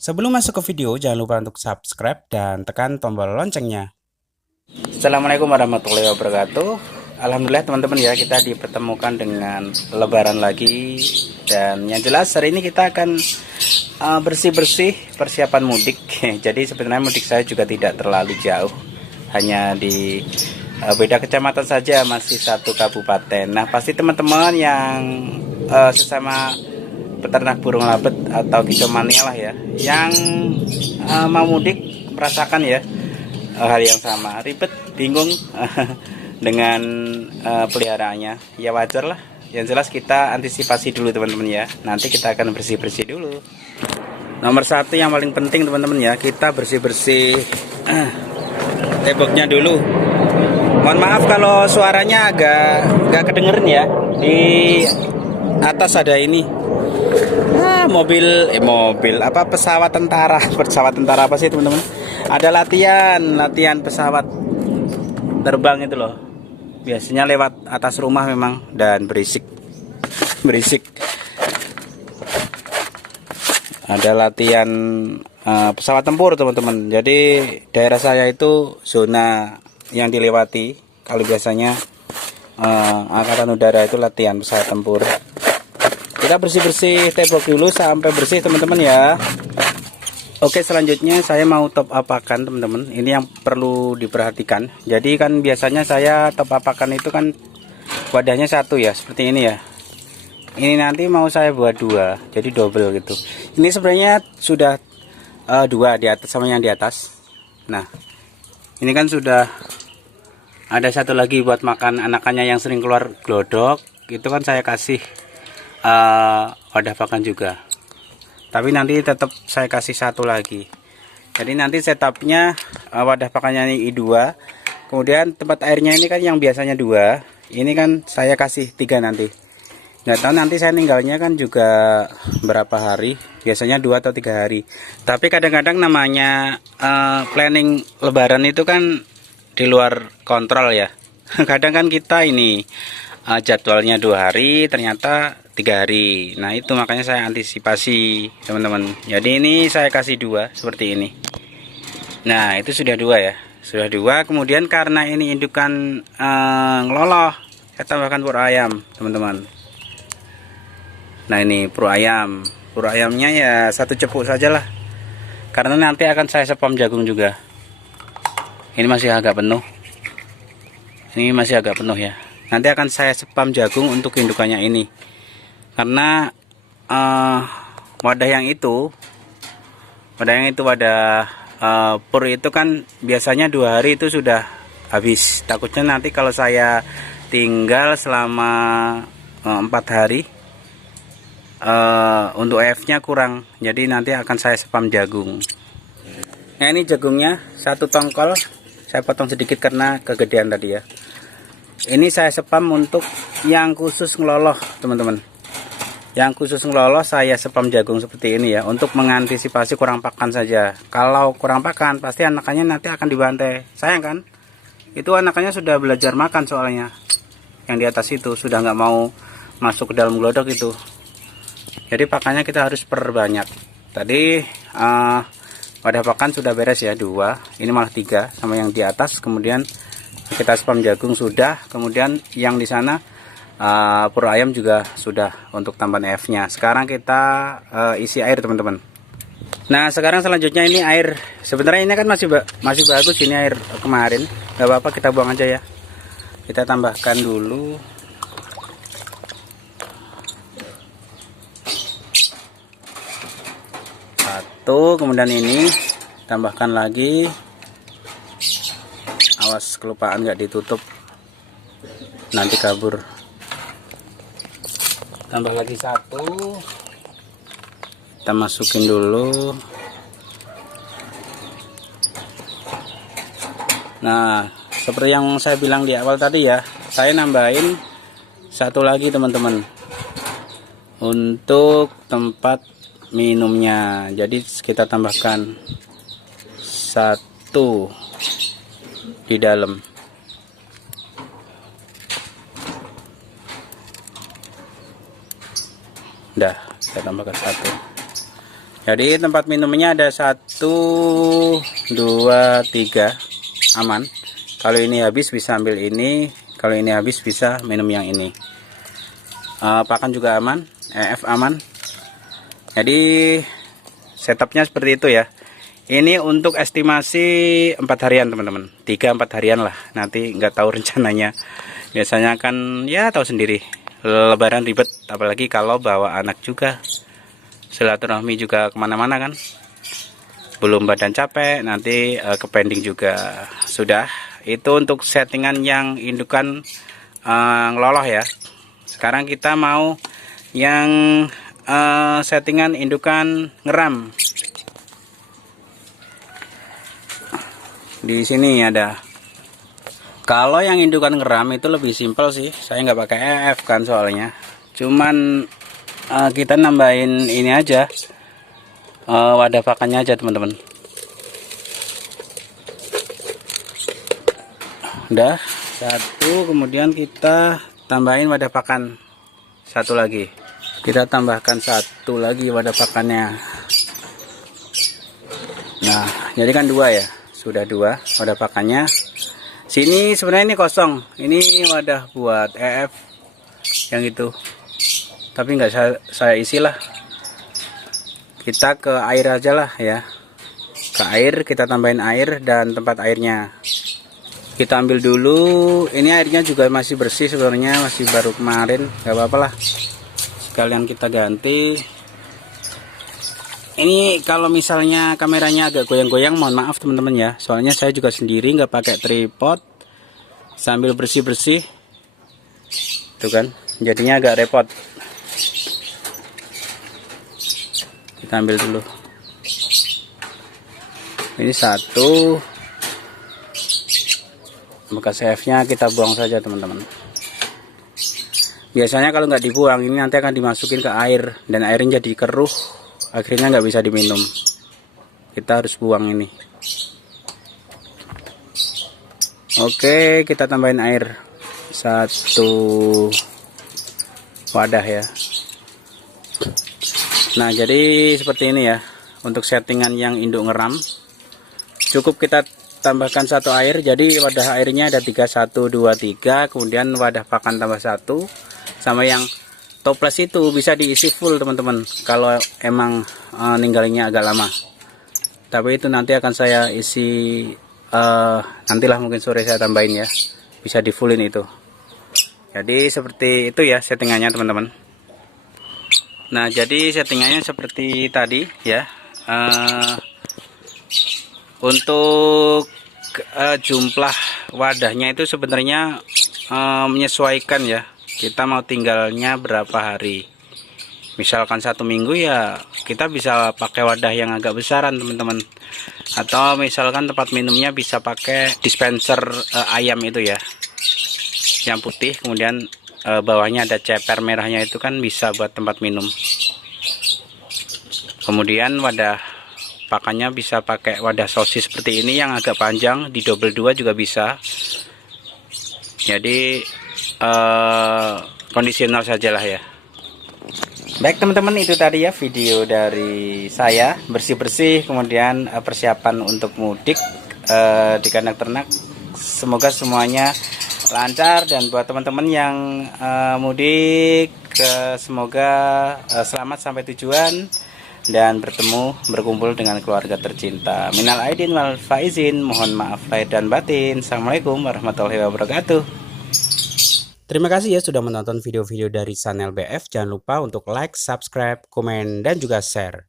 Sebelum masuk ke video, jangan lupa untuk subscribe dan tekan tombol loncengnya. Assalamualaikum warahmatullahi wabarakatuh. Alhamdulillah teman-teman ya, kita dipertemukan dengan lebaran lagi. Dan yang jelas hari ini kita akan bersih-bersih persiapan mudik. Jadi sebenarnya mudik saya juga tidak terlalu jauh, hanya di beda kecamatan saja, masih satu kabupaten. Nah pasti teman-teman yang sesama peternak burung labet atau kicomania lah ya, yang mau mudik merasakan ya hal yang sama, ribet, bingung dengan peliharaannya. Ya wajar lah, yang jelas kita antisipasi dulu teman-teman ya. Nanti kita akan bersih-bersih dulu. Nomor satu yang paling penting teman-teman ya, kita bersih-bersih temboknya dulu. Mohon maaf kalau suaranya agak kedengeran ya. Di atas ada ini mobil pesawat tentara apa sih teman-teman, ada latihan pesawat terbang itu loh, biasanya lewat atas rumah memang, dan berisik ada latihan pesawat tempur teman-teman. Jadi daerah saya itu zona yang dilewati kalau biasanya angkatan udara itu latihan pesawat tempur. Kita bersih-bersih tembok dulu sampai bersih teman-teman ya. Oke, selanjutnya saya mau top apakan teman-teman. Ini yang perlu diperhatikan. Jadi kan biasanya saya top apakan itu kan wadahnya satu ya, seperti ini ya. Ini nanti mau saya buat dua, jadi double gitu. Ini sebenarnya sudah dua di atas sama yang di atas. Nah, ini kan sudah ada satu lagi buat makan anakannya yang sering keluar glodok. Itu kan saya kasih wadah pakan juga, tapi nanti tetap saya kasih satu lagi. Jadi nanti setupnya wadah pakannya ini I2, kemudian tempat airnya ini kan yang biasanya 2, ini kan saya kasih 3 nanti. Nggak tahu nanti saya tinggalnya kan juga berapa hari, biasanya 2 atau 3 hari. Tapi kadang-kadang namanya planning lebaran itu kan di luar kontrol ya. Kadang kan kita ini jadwalnya 2 hari ternyata 3 hari. Nah itu makanya saya antisipasi teman-teman. Jadi ini saya kasih 2 seperti ini. Nah itu sudah 2 ya, sudah 2. Kemudian karena ini indukan ngeloloh, saya tambahkan pur ayam teman-teman. Nah ini pur ayamnya ya 1 cepuk sajalah, karena nanti akan saya spam jagung juga. Ini masih agak penuh, ya. Nanti akan saya spam jagung untuk indukannya ini, karena wadah pur itu kan biasanya 2 hari itu sudah habis. Takutnya nanti kalau saya tinggal selama 4 hari untuk EF-nya kurang, jadi nanti akan saya spam jagung. Nah ini jagungnya 1 tongkol, saya potong sedikit karena kegedean tadi ya. Ini saya spam untuk yang khusus ngeloloh teman-teman. Yang khusus ngeloloh saya spam jagung seperti ini ya, untuk mengantisipasi kurang pakan saja. Kalau kurang pakan pasti anakannya nanti akan dibantai. Sayang kan? Itu anakannya sudah belajar makan soalnya. Yang di atas itu sudah nggak mau masuk ke dalam glodok itu. Jadi pakannya kita harus perbanyak. Tadi wadah pakan sudah beres ya 2. Ini malah 3 sama yang di atas. Kemudian kita spam jagung sudah. Kemudian yang di sana pur ayam juga sudah untuk tambahan F-nya. Sekarang kita isi air teman-teman. Nah sekarang selanjutnya ini air. Sebenarnya ini kan masih bagus ini air kemarin. Gak apa-apa, kita buang aja ya. Kita tambahkan dulu. Satu, kemudian ini tambahkan lagi. Awas kelupaan nggak ditutup, nanti kabur. Tambah lagi 1, kita masukin dulu. Nah seperti yang saya bilang di awal tadi ya, saya nambahin 1 lagi teman-teman untuk tempat minumnya. Jadi kita tambahkan 1 di dalam. Dah, saya tambahkan 1. Jadi tempat minumnya ada 1, 2, 3, aman. Kalau ini habis bisa ambil ini, kalau ini habis bisa minum yang ini. Pakan juga aman, EF aman. Jadi setupnya seperti itu ya. Ini untuk estimasi 4 harian teman-teman, 3-4 harian lah. Nanti nggak tahu rencananya. Biasanya kan ya tahu sendiri, lebaran ribet, apalagi kalau bawa anak juga. Silaturahmi juga kemana-mana kan. Belum badan capek, nanti ke pending juga. Sudah, itu untuk settingan yang indukan ngeloloh ya. Sekarang kita mau yang settingan indukan ngeram. Di sini ada. Kalau yang indukan ngeram itu lebih simpel sih. Saya nggak pakai EF kan soalnya. Cuman kita nambahin ini aja, wadah pakannya aja teman-teman. Udah satu, kemudian kita tambahin wadah pakan satu lagi. Kita tambahkan satu lagi wadah pakannya. Nah, jadi kan 2 ya. Sudah 2 wadah pakannya. Sini sebenarnya ini kosong. Ini wadah buat EF yang itu. Tapi nggak saya isi lah. Kita ke air aja lah ya. Ke air, kita tambahin air dan tempat airnya. Kita ambil dulu. Ini airnya juga masih bersih sebenarnya, masih baru kemarin. Nggak apa-apa lah. Sekalian kita ganti. Ini kalau misalnya kameranya agak goyang-goyang, mohon maaf teman-teman ya. Soalnya saya juga sendiri nggak pakai tripod, sambil bersih-bersih. Tuh kan, jadinya agak repot. Kita ambil dulu. Ini satu. Bekas EF-nya kita buang saja teman-teman. Biasanya kalau nggak dibuang, ini nanti akan dimasukin ke air dan airnya jadi keruh. Akhirnya nggak bisa diminum. Kita harus buang ini. Oke, kita tambahin air 1 wadah ya. Nah, jadi seperti ini ya. Untuk settingan yang induk ngeram, cukup kita tambahkan 1 air. Jadi wadah airnya ada 3, 1, 2, 3. Kemudian wadah pakan tambah 1. Sama yang toples itu bisa diisi full teman-teman, kalau emang ninggalinnya agak lama. Tapi itu nanti akan saya isi, nantilah mungkin sore saya tambahin ya. Bisa di fullin itu. Jadi seperti itu ya settingannya teman-teman. Nah, jadi settingannya seperti tadi ya. Untuk jumlah wadahnya itu sebenarnya menyesuaikan ya. Kita mau tinggalnya berapa hari. Misalkan 1 minggu ya kita bisa pakai wadah yang agak besaran teman-teman. Atau misalkan tempat minumnya bisa pakai dispenser ayam itu ya, yang putih, kemudian bawahnya ada ceper merahnya, itu kan bisa buat tempat minum. Kemudian wadah pakannya bisa pakai wadah sosis seperti ini yang agak panjang, di double 2 juga bisa. Jadi kondisional sajalah ya. Baik teman-teman, itu tadi ya video dari saya bersih-bersih, kemudian persiapan untuk mudik di kandang ternak. Semoga semuanya lancar, dan buat teman-teman yang mudik, semoga selamat sampai tujuan dan berkumpul dengan keluarga tercinta. Minal aidin wal faizin, mohon maaf lahir dan batin. Assalamualaikum warahmatullahi wabarakatuh. Terima kasih ya sudah menonton video-video dari channel BF. Jangan lupa untuk like, subscribe, komen, dan juga share.